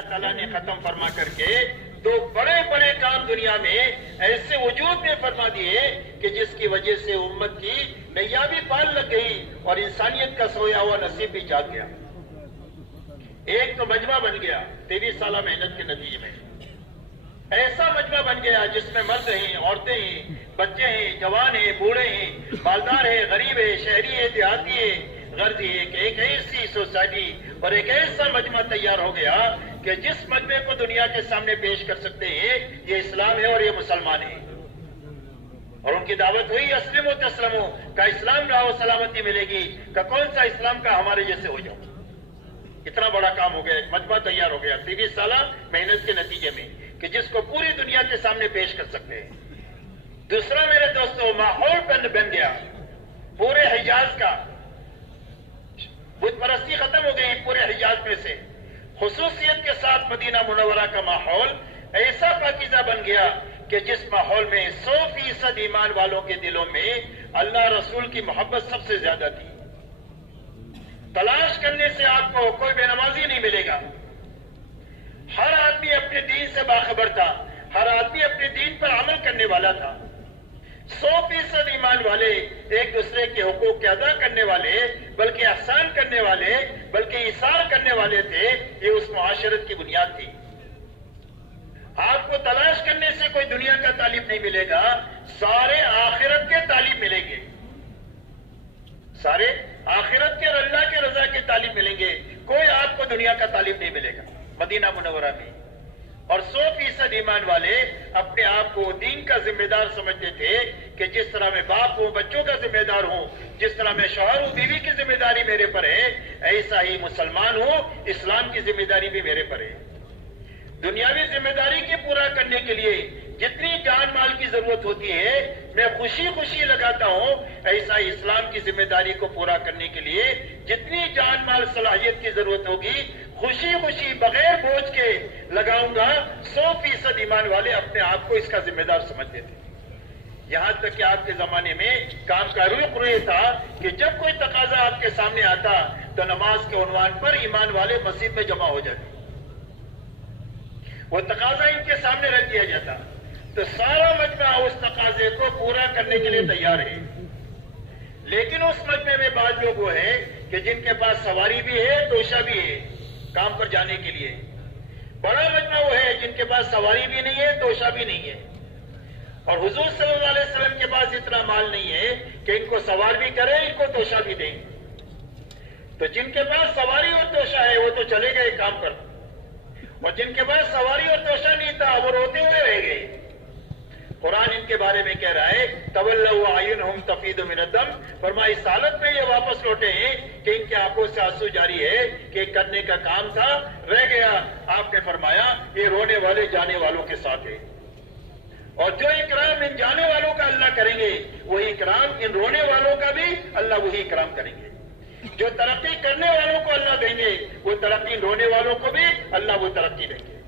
اللہ تعالیٰ نے ختم فرما کر کے دو بڑے بڑے کام دنیا میں ایسے وجود میں فرما دیے کہ جس کی وجہ سے امت کی نیا بھی پال لگ گئی اور انسانیت کا سویا ہوا نصیب بھی جاگ گیا. ایک تو مجمع بن گیا 23 سالہ محنت کے نتیجے میں. ایسا مجمع بن گیا جس میں مرد ہیں، عورتیں ہیں، بچے ہیں، جوان ہیں، بوڑھے ہیں، مالدار ہیں، غریب ہیں، شہری ہیں، دیہاتی ہیں، غرض یہ کہ ایک ایسی سوسائٹی اور ایک ایسا مجمع تیار ہو گیا کہ جس مجمع کو دنیا کے سامنے پیش کر سکتے ہیں یہ اسلام ہے اور یہ مسلمان ہیں. اور ان کی دعوت ہوئی اسلم و تسلمو، کا اسلام رہو سلامتی ملے گی، کا کون سا اسلام کا ہمارے جیسے ہو جاؤ. اتنا بڑا کام ہو گیا، ایک مجمع تیار ہو گیا 23 سالہ محنت کے نتیجے میں کہ جس کو پوری دنیا کے سامنے پیش کر سکتے ہیں. دوسرا میرے دوستو ماحول بن گیا پورے حجاز کا. بت پرستی ختم ہو گئی پورے حجاز میں سے. خصوصیت کے ساتھ مدینہ منورہ کا ماحول ایسا پاکیزہ بن گیا کہ جس ماحول میں 100% ایمان والوں کے دلوں میں اللہ رسول کی محبت سب سے زیادہ تھی. تلاش کرنے سے آپ کو کوئی بے نمازی نہیں ملے گا. ہر آدمی اپنے دین سے باخبر تھا، ہر آدمی اپنے دین پر عمل کرنے والا تھا. 100% ایمان والے، ایک دوسرے کے حقوق کے ادا کرنے والے، بلکہ احسان کرنے والے، بلکہ ایثار کرنے والے تھے. یہ اس معاشرت کی بنیاد تھی. آپ کو تلاش کرنے سے کوئی دنیا کا تعلیم نہیں ملے گا، سارے آخرت کے تعلیم ملیں گے. سارے آخرت کے اور اللہ کے رضا کے تعلیم ملیں گے. کوئی آپ کو دنیا کا تعلیم نہیں ملے گا مدینہ منورہ میں. اور 100% ایمان والے اپنے آپ کو دین کا ذمہ دار سمجھتے تھے کہ جس طرح میں باپ ہوں، بچوں کا ذمہ دار ہوں، جس طرح میں شوہر ہوں، بیوی کی ذمہ داری میرے پر ہے، ایسا ہی مسلمان ہوں، اسلام کی ذمہ داری بھی میرے پر ہے. دنیاوی ذمہ داری کے پورا کرنے کے لیے جتنی جان مال کی ضرورت ہوتی ہے میں خوشی خوشی لگاتا ہوں، ایسا ہی اسلام کی ذمہ داری کو پورا کرنے کے لیے جتنی جان مال صلاحیت کی ضرورت ہوگی خوشی خوشی بغیر بوجھ کے لگاؤں گا. 100% ایمان والے اپنے آپ کو اس کا ذمہ دار سمجھتے تھے. یہاں تک کہ آپ کے زمانے میں کام کا رخ یہ تھا کہ جب کوئی تقاضا آپ کے سامنے آتا تو نماز کے عنوان پر ایمان والے مسجد میں جمع ہو جاتے. وہ تقاضا ان کے سامنے رکھ دیا جاتا تو سارا مجمع اس تقاضے کو پورا کرنے کے لیے تیار ہے. لیکن اس مجمع میں بعض لوگ وہ ہیں کہ جن کے پاس سواری بھی ہے، توشہ بھی ہے کام پر جانے کے لیے. بڑا مجمع وہ ہے جن کے پاس سواری بھی نہیں ہے، توشہ بھی نہیں ہے. اور حضور صلی اللہ علیہ وسلم کے پاس اتنا مال نہیں ہے کہ ان کو سوار بھی کرے، ان کو توشہ بھی دیں. تو جن کے پاس سواری اور توشہ ہے وہ تو چلے گئے کام پر، اور جن کے پاس سواری اور توشہ نہیں تھا وہ روتے ہوئے رہ گئے. قرآن ان کے بارے میں کہہ رہا ہے تولوا اعینہم تفیض من الدم، فرمایا اس حالت میں یہ واپس لوٹے ہیں کہ ان کے آنکھوں سے آنسو جاری ہے کہ کرنے کا کام تھا رہ گیا. آپ نے فرمایا یہ رونے والے جانے والوں کے ساتھ ہے، اور جو اکرام ان جانے والوں کا اللہ کریں گے وہی اکرام ان رونے والوں کا بھی اللہ وہی اکرام کریں گے. جو ترقی کرنے والوں کو اللہ دیں گے وہ ترقی رونے والوں کو بھی اللہ وہ ترقی دیں گے.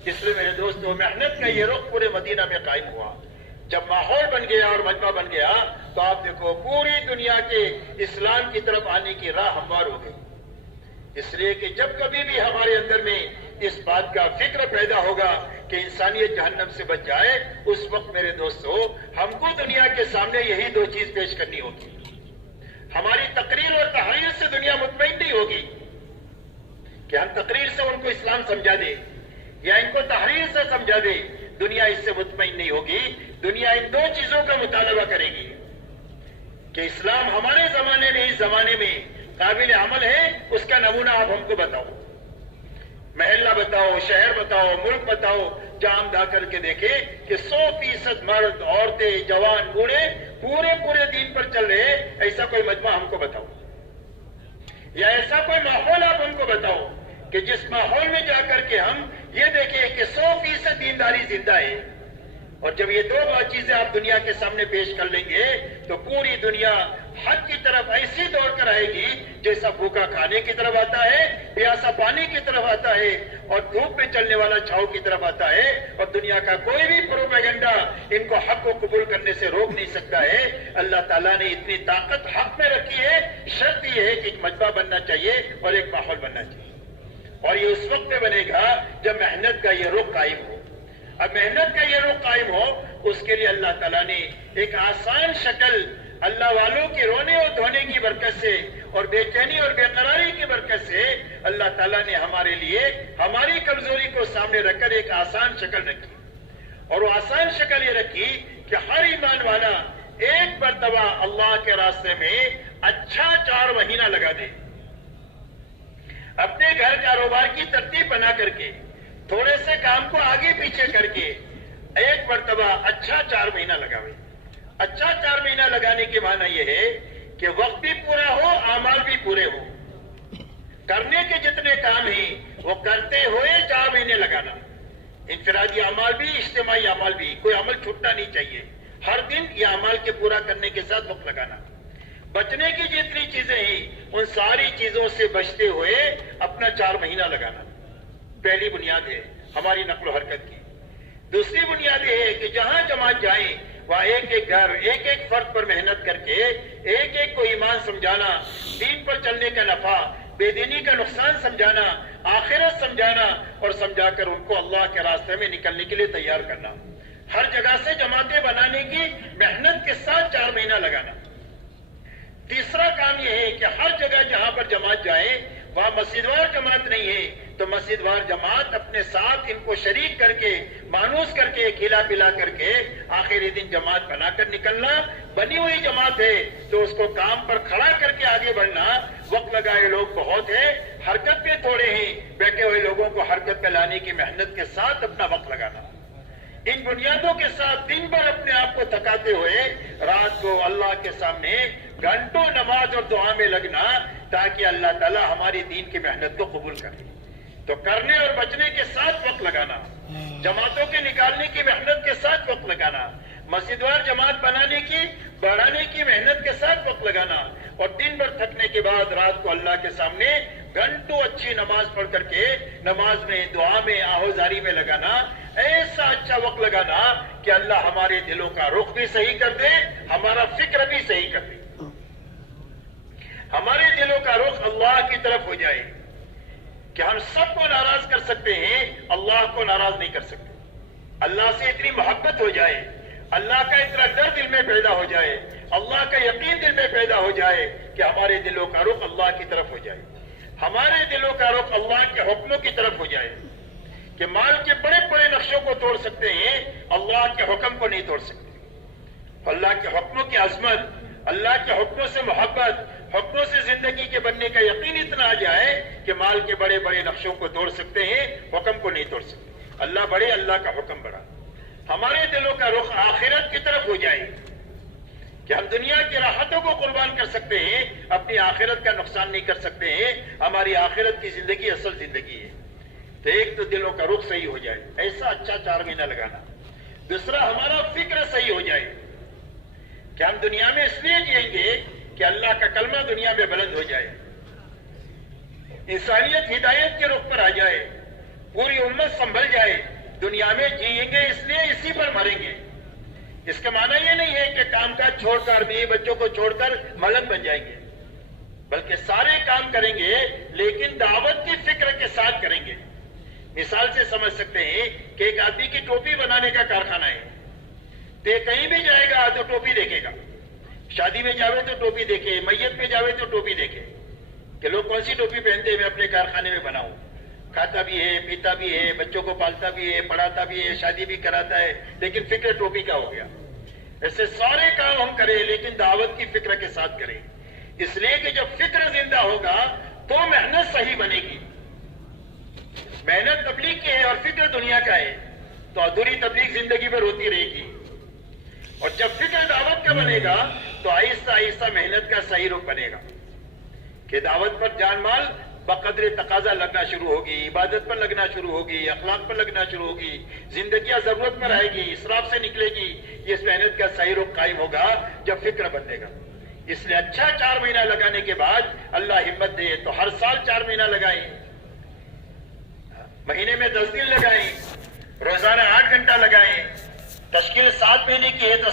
اس لیے میرے دوستوں محنت کا یہ رخ پورے مدینہ میں قائم ہوا. جب ماحول بن گیا اور مجمع بن گیا تو آپ دیکھو پوری دنیا کے اسلام کی طرف آنے کی راہ ہموار ہو گئی. اس لیے کہ جب کبھی بھی ہمارے اندر میں اس بات کا فکر پیدا ہوگا کہ انسانیت جہنم سے بچ جائے، اس وقت میرے دوستوں ہم کو دنیا کے سامنے یہی دو چیز پیش کرنی ہوگی. ہماری تقریر اور تحریر سے دنیا مطمئن نہیں ہوگی کہ ہم تقریر سے ان کو اسلام سمجھا دیں یا ان کو تحریر سے سمجھا دیں. دنیا اس سے مطمئن نہیں ہوگی. دنیا ان دو چیزوں کا مطالبہ کرے گی کہ اسلام ہمارے زمانے میں اس زمانے میں قابل عمل ہے، اس کا نمونہ آپ ہم کو بتاؤ. محلہ بتاؤ، شہر بتاؤ، ملک بتاؤ جہاں ہم جا کر کے دیکھیں کہ 100% مرد، عورتیں، جوان، بوڑھے پورے دین پر چل رہے. ایسا کوئی مجمع ہم کو بتاؤ یا ایسا کوئی ماحول آپ ہم کو بتاؤ کہ جس ماحول میں جا کر کے ہم یہ دیکھیں کہ 100% دینداری زندہ ہے. اور جب یہ دو چیزیں آپ دنیا کے سامنے پیش کر لیں گے تو پوری دنیا حق کی طرف ایسی دوڑ کر آئے گی جیسا بھوکا کھانے کی طرف آتا ہے، پیاسا پانی کی طرف آتا ہے، اور دھوپ میں چلنے والا چھاؤں کی طرف آتا ہے. اور دنیا کا کوئی بھی پروپیگنڈا ان کو حق کو قبول کرنے سے روک نہیں سکتا ہے. اللہ تعالیٰ نے اتنی طاقت حق میں رکھی ہے. شرط یہ ہے کہ ایک مجمع بننا چاہیے اور ایک ماحول بننا چاہیے. اور یہ اس وقت پہ بنے گا جب محنت کا یہ رخ قائم ہو. اب محنت کا یہ رخ قائم ہو اس کے لیے اللہ تعالیٰ نے ایک آسان شکل اللہ والوں کے رونے اور دھونے کی برکت سے اور بے چینی اور بے قراری کی برکت سے اللہ تعالیٰ نے ہمارے لیے ہماری کمزوری کو سامنے رکھ کر ایک آسان شکل رکھی. اور وہ آسان شکل یہ رکھی کہ ہر ایمان والا ایک مرتبہ اللہ کے راستے میں اچھا 4 مہینہ لگا دے. اپنے گھر کاروبار کی ترتیب بنا کر کے تھوڑے سے کام کو آگے پیچھے کر کے ایک مرتبہ اچھا 4 مہینہ لگاوے. اچھا 4 مہینہ لگانے کے معنی یہ ہے کہ وقت بھی پورا ہو، اعمال بھی پورے ہو. کرنے کے جتنے کام ہیں وہ کرتے ہوئے 4 مہینے لگانا. انفرادی اعمال بھی، اجتماعی اعمال بھی، کوئی عمل چھوٹنا نہیں چاہیے. ہر دن یہ اعمال کے پورا کرنے کے ساتھ وقت لگانا. بچنے کی جتنی چیزیں ہیں ان ساری چیزوں سے بچتے ہوئے اپنا 4 مہینہ لگانا. پہلی بنیاد ہے ہماری نقل و حرکت کی. دوسری بنیاد یہ ہے کہ جہاں جماعت جائیں وہاں ایک ایک گھر، ایک ایک فرد پر محنت کر کے ایک ایک کو ایمان سمجھانا، دین پر چلنے کا نفع، بے دینی کا نقصان سمجھانا، آخرت سمجھانا اور سمجھا کر ان کو اللہ کے راستے میں نکلنے کے لیے تیار کرنا. ہر جگہ سے جماعتیں بنانے کی محنت کے ساتھ 4 مہینہ لگانا. تیسرا کام یہ ہے کہ ہر جگہ جہاں پر جماعت جائے وہاں مسجدوار جماعت نہیں ہے تو مسجدوار جماعت اپنے ساتھ ان کو شریک کر کے، مانوس کر کے، کھلا پلا کر کے آخری دن جماعت بنا کر نکلنا. بنی ہوئی جماعت ہے تو اس کو کام پر کھڑا کر کے آگے بڑھنا. وقت لگائے لوگ بہت ہیں، حرکت پہ تھوڑے ہیں. بیٹھے ہوئے لوگوں کو حرکت پہ لانے کی محنت کے ساتھ اپنا وقت لگانا. ان بنیادوں کے ساتھ دن بھر اپنے آپ کو تھکاتے ہوئے رات کو اللہ کے سامنے گھنٹوں نماز اور دعا میں لگنا تاکہ اللہ تعالیٰ ہماری دین کی محنت کو قبول کرے. تو کرنے اور بچنے کے ساتھ وقت لگانا، جماعتوں کے نکالنے کی محنت کے ساتھ وقت لگانا، مسجدوار جماعت بنانے کی، بڑھانے کی محنت کے ساتھ وقت لگانا اور دن بھر تھکنے کے بعد رات کو اللہ کے سامنے گھنٹوں اچھی نماز پڑھ کر کے نماز میں، دعا میں، آہوزاری میں لگانا. ایسا اچھا وقت لگانا کہ اللہ ہمارے دلوں کا رخ بھی صحیح کر دے، ہمارا فکر بھی صحیح کر دے. ہمارے دلوں کا رخ اللہ کی طرف ہو جائے کہ ہم سب کو ناراض کر سکتے ہیں، اللہ کو ناراض نہیں کر سکتے. اللہ سے اتنی محبت ہو جائے، اللہ کا اتنا ڈر دل میں پیدا ہو جائے، اللہ کا یقین دل میں پیدا ہو جائے کہ ہمارے دلوں کا رخ اللہ کی طرف ہو جائے. ہمارے دلوں کا رخ اللہ کے حکموں کی طرف ہو جائے کہ مال کے بڑے بڑے نقشوں کو توڑ سکتے ہیں، اللہ کے حکم کو نہیں توڑ سکتے. اللہ کے حکموں کی عظمت، اللہ کے حکموں سے محبت، حکموں سے زندگی کے بننے کا یقین اتنا آ جائے کہ مال کے بڑے بڑے نقشوں کو توڑ سکتے ہیں، حکم کو نہیں توڑ سکتے. اللہ بڑے، اللہ کا حکم بڑا. ہمارے دلوں کا رخ آخرت کی طرف ہو جائے کہ ہم دنیا کی راحتوں کو قربان کر سکتے ہیں، اپنی آخرت کا نقصان نہیں کر سکتے ہیں. ہماری آخرت کی زندگی اصل زندگی ہے. تو ایک تو دلوں کا رخ صحیح ہو جائے، ایسا اچھا 4 مہینہ لگانا. دوسرا ہمارا فکر صحیح ہو جائے کہ ہم دنیا میں اس لیے جئیں گے کہ اللہ کا کلمہ دنیا میں بلند ہو جائے، انسانیت ہدایت کے رخ پر آ جائے، پوری امت سنبھل جائے. دنیا میں جئیں گے اس لیے اسی پر مریں گے. اس کا معنی یہ نہیں ہے کہ کام کاج چھوڑ کر، بیوی بچوں کو چھوڑ کر ملنگ بن جائیں گے، بلکہ سارے کام کریں گے لیکن دعوت کی فکر کے ساتھ کریں گے. مثال سے سمجھ سکتے ہیں کہ ایک آدمی کی ٹوپی بنانے کا کارخانہ ہے. تو کہیں بھی جائے گا تو ٹوپی دیکھے گا. شادی میں جاوے تو ٹوپی دیکھے، میت میں جاوے تو ٹوپی دیکھے کہ لوگ کون سی ٹوپی پہنتے ہیں، میں اپنے کارخانے میں بناؤں. کھاتا بھی ہے، پیتا بھی ہے، بچوں کو پالتا بھی ہے، پڑھاتا بھی ہے، شادی بھی کراتا ہے، لیکن فکر ٹوپی کا ہو گیا. ایسے سارے کام ہم کریں لیکن دعوت کی فکر کے ساتھ کریں. اس لیے کہ جب فکر زندہ ہوگا تو محنت صحیح بنے گی. محنت تبلیغ کی ہے اور فکر دنیا کا ہے تو ادھوری تبلیغ زندگی پر ہوتی رہے گی. اور جب فکر دعوت کا بنے گا تو آہستہ آہستہ محنت کا صحیح رخ بنے گا کہ دعوت پر جان مال بقدر تقاضا لگنا شروع ہوگی، عبادت پر لگنا شروع ہوگی، اخلاق پر لگنا شروع ہوگی، زندگیاں ضرورت پر آئے گی، اسراف سے نکلے گی. یہ اس محنت کا صحیح رخ قائم ہوگا جب فکر بدلے گا. اس لیے اچھا 4 مہینہ لگانے کے بعد اللہ ہمت دے تو ہر سال 4 مہینہ لگائیں، مہینے میں 10 دن لگائیں، روزانہ 8 گھنٹہ لگائیں. تشکیل 7 مہینے کی ہے تو